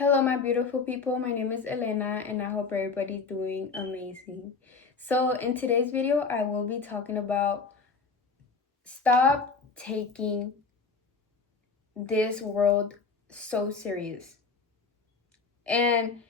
Hello, my beautiful people. My name is Elena, and I hope everybody's doing amazing. So, in today's video, I will be talking about stop taking this world so serious. And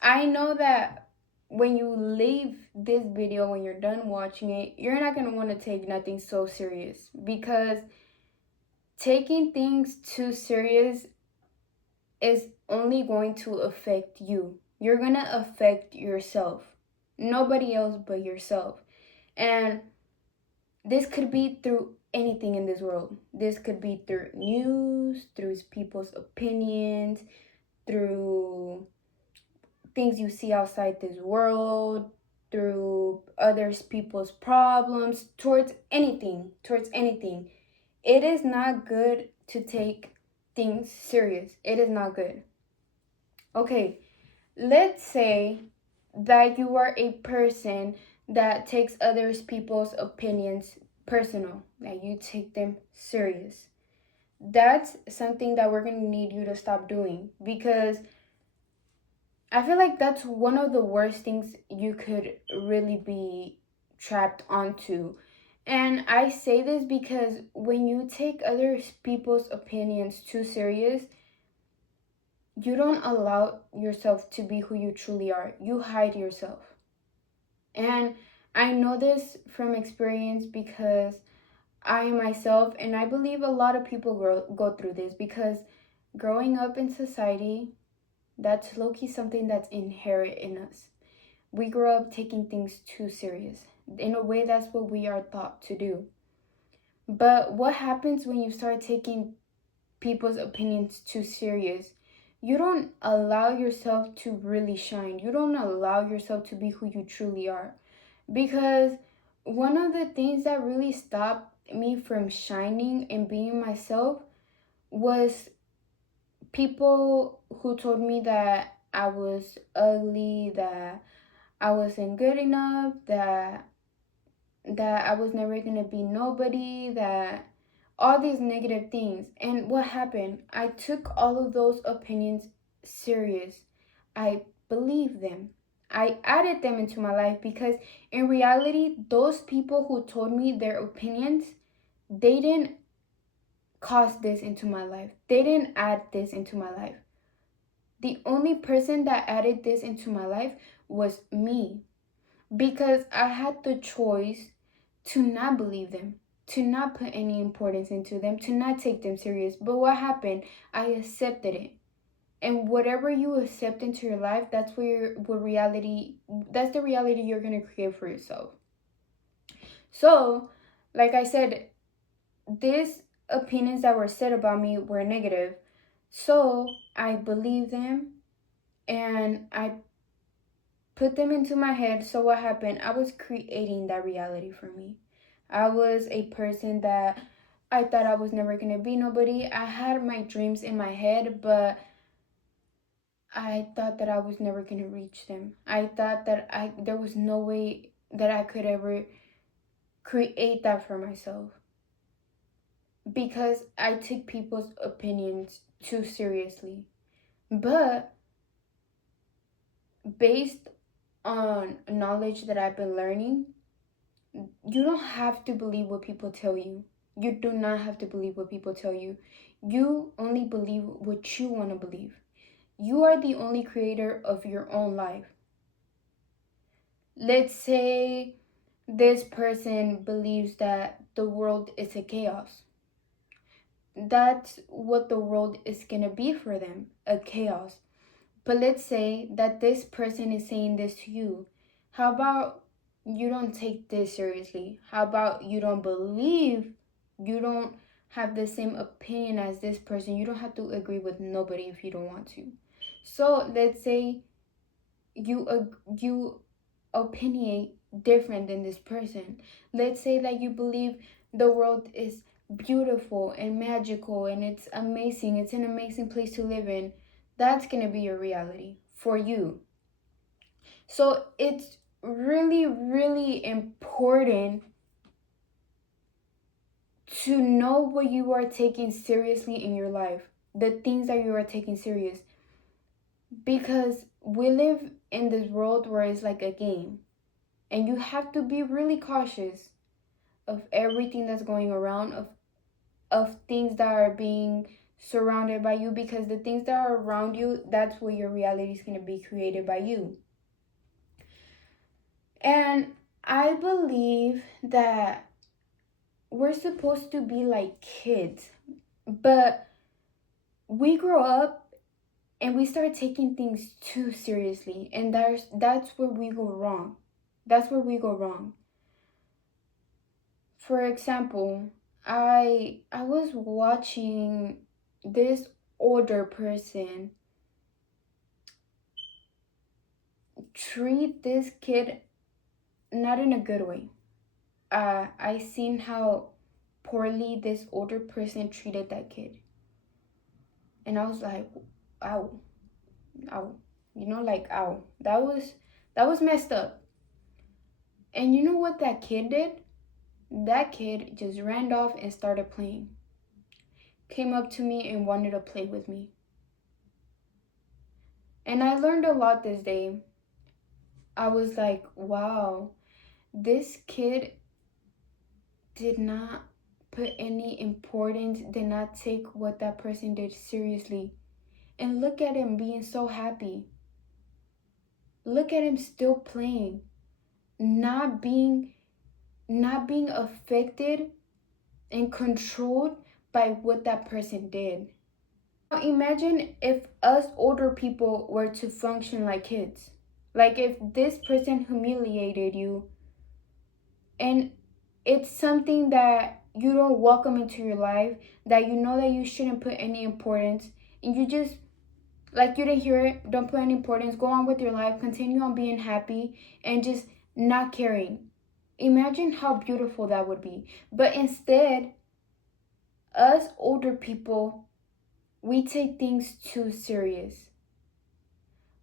I know that when you leave this video, when you're done watching it, you're not going to want to take nothing so serious because taking things too serious is only going to affect you. You're going to affect yourself. Nobody else but yourself. And this could be through anything in this world. This could be through news, through people's opinions, through things you see outside this world, through others people's problems, towards anything. It is not good to take things serious. It is not good. Okay, let's say that you are a person that takes others people's opinions personal, that you take them serious. That's something that we're going to need you to stop doing because I feel like that's one of the worst things you could really be trapped onto. And I say this because when you take other people's opinions too serious, you don't allow yourself to be who you truly are. You hide yourself. And I know this from experience because I myself, and I believe a lot of people go through this because growing up in society, that's low-key something that's inherent in us. We grow up taking things too serious. In a way, that's what we are taught to do. But what happens when you start taking people's opinions too serious? You don't allow yourself to really shine. You don't allow yourself to be who you truly are. Because one of the things that really stopped me from shining and being myself was people who told me that I was ugly, that I wasn't good enough, that I was never gonna be nobody, that all these negative things. And what happened? I took all of those opinions serious. I believed them. I added them into my life because in reality, those people who told me their opinions, they didn't cause this into my life. They didn't add this into my life. The only person that added this into my life was me because I had the choice to not believe them, to not put any importance into them, to not take them serious. But what happened? I accepted it. And whatever you accept into your life, that's that's the reality you're going to create for yourself. So, like I said, these opinions that were said about me were negative. So, I believe them and I put them into my head. So what happened? I was creating that reality for me. I was a person that I thought I was never going to be nobody. I had my dreams in my head, but I thought that I was never going to reach them. I thought that there was no way that I could ever create that for myself because I took people's opinions too seriously. But based on knowledge that I've been learning, you don't have to believe what people tell you. You do not have to believe what people tell you. You only believe what you want to believe. You are the only creator of your own life. Let's say this person believes that the world is a chaos. That's what the world is going to be for them, a chaos. But let's say that this person is saying this to you. How about you don't take this seriously? How about you don't believe, you don't have the same opinion as this person? You don't have to agree with nobody if you don't want to. So let's say you opinionate different than this person. Let's say that you believe the world is beautiful and magical and it's amazing. It's an amazing place to live in. That's going to be your reality for you. So it's really, really important to know what you are taking seriously in your life, the things that you are taking serious. because we live in this world where it's like a game, and you have to be really cautious of everything that's going around, of things that are being surrounded by you, because the things that are around you, that's where your reality is going to be created by you. And I believe that we're supposed to be like kids, but we grow up and we start taking things too seriously, and that's where we go wrong. That's where we go wrong. For example, I was watching this older person treat this kid not in a good way. I seen how poorly this older person treated that kid, and I was like, ow, ow, like ow. That was messed up. And you know what that kid did? That kid just ran off and started playing. Came up to me and wanted to play with me. And I learned a lot this day. I was like, wow, this kid did not put any importance, did not take what that person did seriously. And look at him being so happy. Look at him still playing, not being affected and controlled by what that person did. Now imagine if us older people were to function like kids. Like if this person humiliated you, and it's something that you don't welcome into your life, that you know that you shouldn't put any importance, and you just, like, you didn't hear it, don't put any importance, go on with your life, continue on being happy, and just not caring. Imagine how beautiful that would be. But instead, us older people, we take things too serious.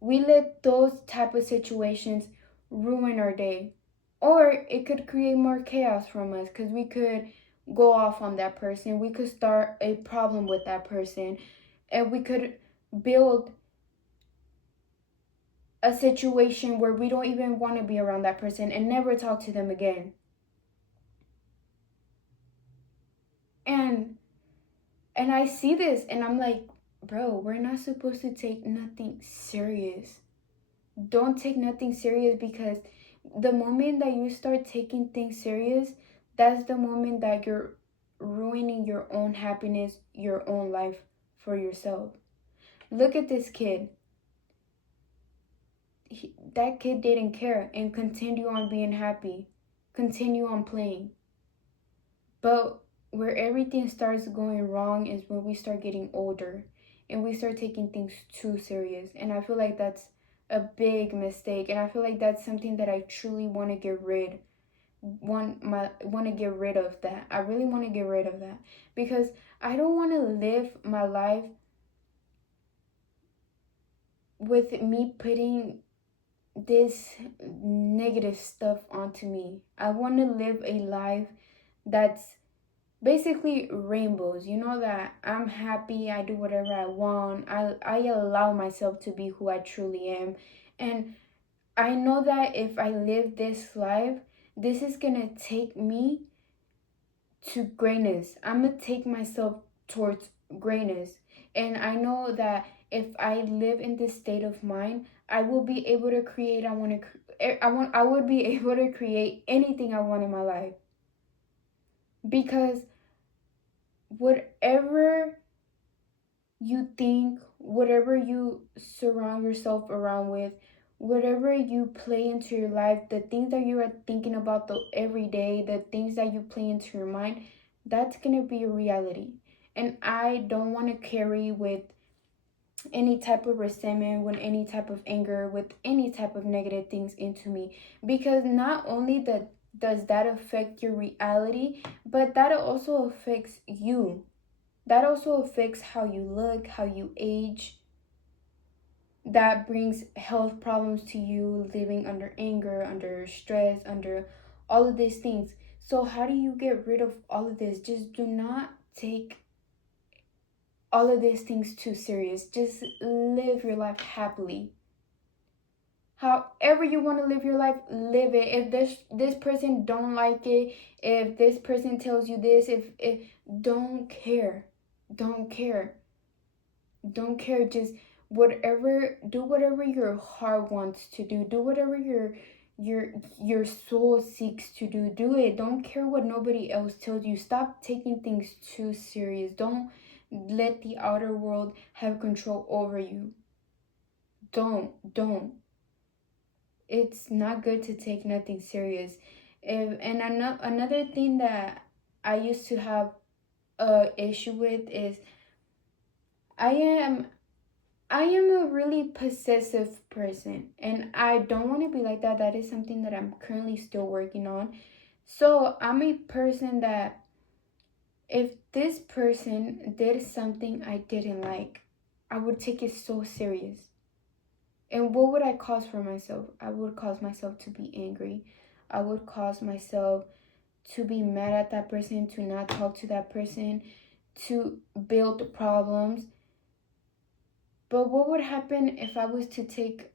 We let those type of situations ruin our day. Or it could create more chaos from us, because we could go off on that person. We could start a problem with that person, and we could build a situation where we don't even want to be around that person and never talk to them again. And I see this and I'm like, bro, we're not supposed to take nothing serious. Don't take nothing serious, because the moment that you start taking things serious, that's the moment that you're ruining your own happiness, your own life for yourself. Look at this kid. That kid didn't care and continue on being happy, continue on playing. But where everything starts going wrong is when we start getting older and we start taking things too serious. And I feel like that's a big mistake, and I feel like that's something that I truly want to get rid of that. I really want to get rid of that, because I don't want to live my life with me putting this negative stuff onto me. I want to live a life that's basically rainbows. You know, that I'm happy, I do whatever I want, I allow myself to be who I truly am. And I know that if I live this life, this is gonna take me to greatness. I'm gonna take myself towards greatness. And I know that if I live in this state of mind, I will be able to create, I would be able to create anything I want in my life. Because whatever you think, whatever you surround yourself around with, whatever you play into your life, the things that you are thinking about every day, the things that you play into your mind, that's gonna be a reality. And I don't want to carry with any type of resentment, with any type of anger, with any type of negative things into me, because not only that does that affect your reality, but that also affects you. That also affects how you look, how you age. That brings health problems to you, living under anger, under stress, under all of these things. So how do you get rid of all of this? Just do not take all of these things too serious. Just live your life happily. However you want to live your life, live it. If this person don't like it, if this person tells you this, if don't care. Don't care. Don't care. Just do whatever your heart wants to do. Do whatever your soul seeks to do. Do it. Don't care what nobody else tells you. Stop taking things too serious. Don't let the outer world have control over you. Don't. It's not good to take nothing serious. And another thing that I used to have a issue with is I am I am a really possessive person, and I don't want to be like that. That is something that I'm currently still working on. So I'm a person that if this person did something I didn't like, I would take it so serious. And what would I cause for myself? I would cause myself to be angry. I would cause myself to be mad at that person, to not talk to that person, to build problems. But what would happen if I was to take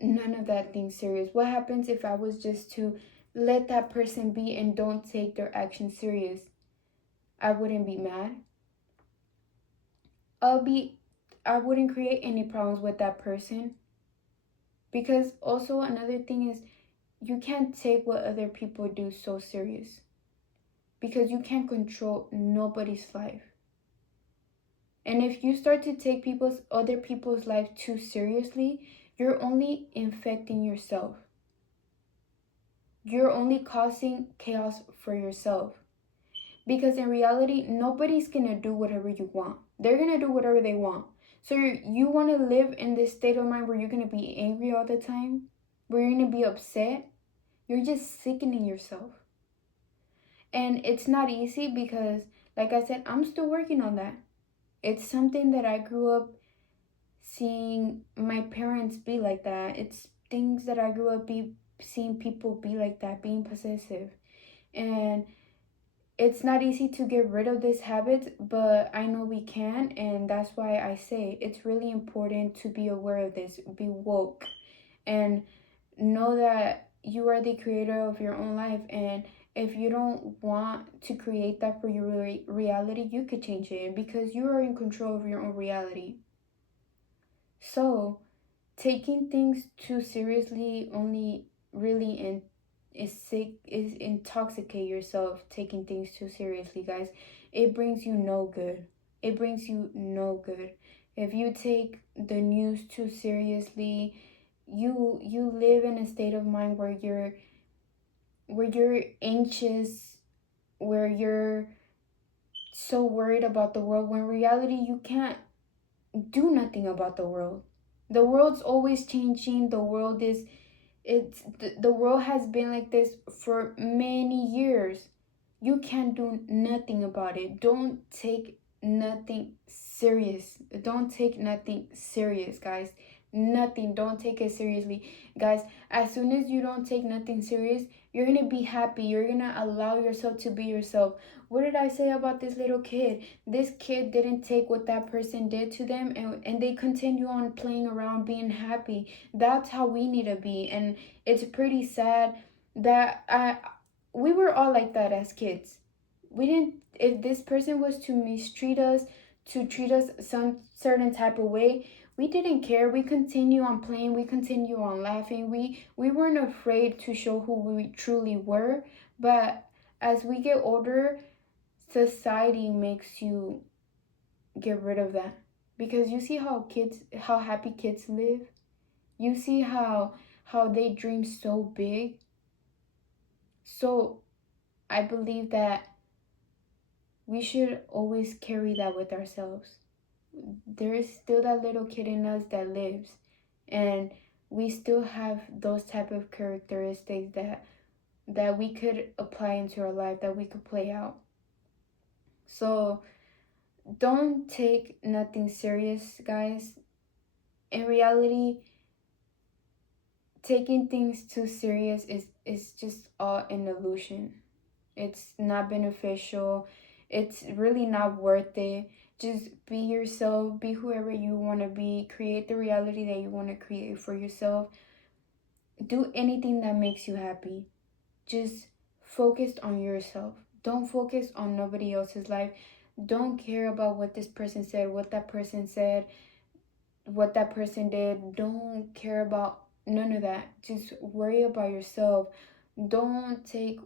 none of that thing serious? What happens if I was just to let that person be and don't take their actions serious? I wouldn't be mad. I wouldn't create any problems with that person. Because also another thing is you can't take what other people do so serious. Because you can't control nobody's life. And if you start to take other people's life too seriously, you're only infecting yourself. You're only causing chaos for yourself. Because in reality, nobody's gonna do whatever you want. They're gonna do whatever they want. So you want to live in this state of mind where you're gonna be angry all the time, where you're gonna be upset. You're just sickening yourself. And it's not easy because, like I said, I'm still working on that. It's something that I grew up seeing my parents be like that. It's things that I grew up seeing people be like that, being possessive. And it's not easy to get rid of this habit, but I know we can, and that's why I say it's really important to be aware of this, be woke, and know that you are the creator of your own life. And if you don't want to create that for your reality, you could change it because you are in control of your own reality. So taking things too seriously only really is intoxicate yourself. Taking things too seriously, guys, it brings you no good. It brings you no good. If you take the news too seriously, you live in a state of mind where you're anxious, where you're so worried about the world, when in reality you can't do nothing about the world. The world's always changing. The world has been like this for many years. You can't do nothing about it. Don't take nothing serious. Don't take nothing serious, guys. Nothing. Don't take it seriously, guys. As soon as you don't take nothing serious, you're gonna be happy. You're gonna allow yourself to be yourself. What did I say about this little kid? This kid didn't take what that person did to them, and they continue on playing around, being happy. That's how we need to be. And it's pretty sad that we were all like that as kids. We didn't, if this person was to mistreat us, to treat us some certain type of way, we didn't care. We continue on playing, we continue on laughing. We weren't afraid to show who we truly were. But as we get older, society makes you get rid of that. Because you see how happy kids live. You see how they dream so big. So I believe that we should always carry that with ourselves. There is still that little kid in us that lives, and we still have those type of characteristics that we could apply into our life, that we could play out. So don't take nothing serious, guys. In reality, taking things too serious is just all an illusion. It's not beneficial. It's really not worth it. Just be yourself, be whoever you want to be, create the reality that you want to create for yourself. Do anything that makes you happy. Just focus on yourself. Don't focus on nobody else's life. Don't care about what this person said, what that person said, what that person did. Don't care about none of that. Just worry about yourself. Don't take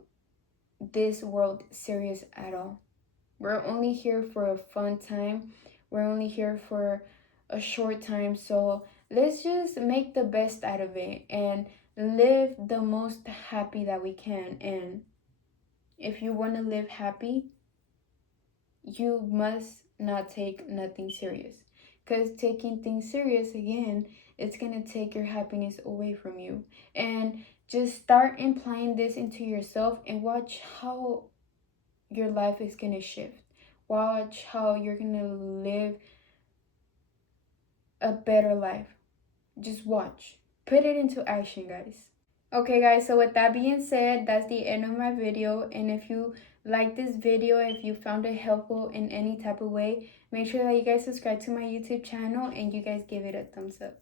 this world serious at all. We're only here for a fun time. We're only here for a short time. So let's just make the best out of it and live the most happy that we can. And if you want to live happy, you must not take nothing serious. Because taking things serious, again, it's going to take your happiness away from you. And just start implying this into yourself and watch how your life is going to shift. Watch how you're going to live a better life. Just watch. Put it into action, guys. Okay, guys, so with that being said, that's the end of my video. And if you like this video, if you found it helpful in any type of way, make sure that you guys subscribe to my YouTube channel and you guys give it a thumbs up.